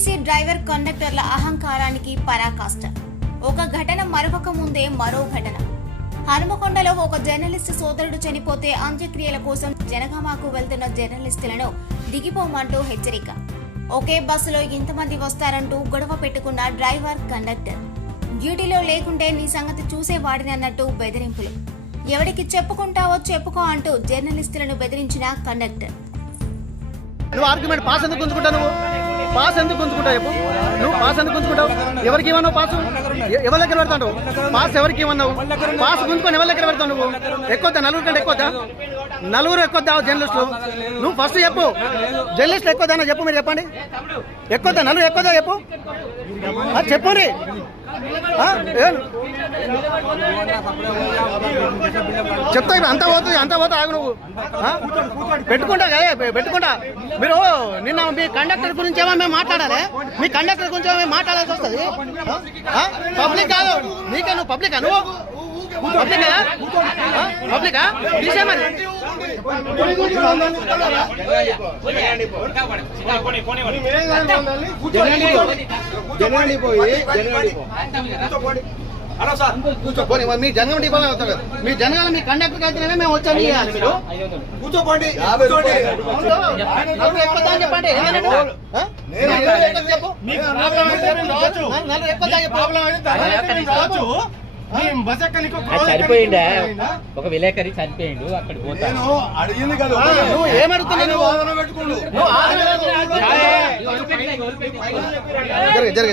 RTC driver కండక్టర్ల అహంకారానికి పరాకాష్ట. ఒక ఘటన మరొక ముందే మరో ఘటన. హనుమకొండలో ఒక జర్నలిస్టు సోదరుడు చనిపోతే అంత్యక్రియల కోసం జనగామకు వెళ్తున్న జర్నలిస్టులను దిగిపోమంటూ హెచ్చరిక. ఒకే బస్సులో ఇంతమంది వస్తారంటూ గొడవ పెట్టుకున్న డ్రైవర్ కండక్టర్. డ్యూటీలో లేకుంటే నీ సంగతి చూసేవాడినన్నట్టు బెదిరింపులు. ఎవరికి చెప్పుకుంటావో చెప్పుకో అంటూ జర్నలిస్టులను బెదిరించిన కండక్టర్. నువ్వు ఆర్గ్యుమెంట్ పాస్ ఎందుకు గుంజుకుంటావు? నువ్వు పాస్ ఎందుకు గుంజుకుంటావు? చెప్పు, నువ్వు పాస్ ఎందుకు గుంజుకుంటావు? ఎవరికి ఇవ్వన్నావు పాసు? ఎవరి దగ్గర పెడతావు? పాస్ ఎవరికి ఇవ్వన్నావు? పాస్ గుంజుకొని ఎవరి దగ్గర పెడతావు? నువ్వు ఎక్కువద్దా? నలుగురు కంటే ఎక్కువద్దా? నలుగురు ఎక్కువద్దా జర్నలిస్టులు? నువ్వు ఫస్ట్ చెప్పు, జర్నలిస్టులు ఎక్కువదా? చెప్పు, మీరు చెప్పండి. ఎక్కువద్దా? నలుగురు ఎక్కువదా? చెప్పు, చెప్పుని. చెప్తా అంతా పోతుంది ఆగు. నువ్వు పెట్టుకుంటా కదా, పెట్టుకుంటా. మీరు నిన్న మీ కండక్టర్ గురించి ఏమో మేము మాట్లాడాలి, మీ కండక్టర్ గురించి ఏమో మాట్లాడాల్సి వస్తుంది. పబ్లిక్ కాదు నీకే, నువ్వు పబ్లికా? నువ్వు పబ్లిక్ కదా, పబ్లికా? తీసే మరి. మీ జనగం డిపోలో అవుతారు కదా, మీ జనగాలు మీ కండక్టర్ అయితేనే మేము వచ్చాము. మీరు కూర్చోపోండి, చెప్పండి. చనిపోయిండా? ఒక విలేకరి చనిపోయిండు, అక్కడ పోతాను అడిగింది కదా. నువ్వు ఏమడుగుతున్నావు? జరగ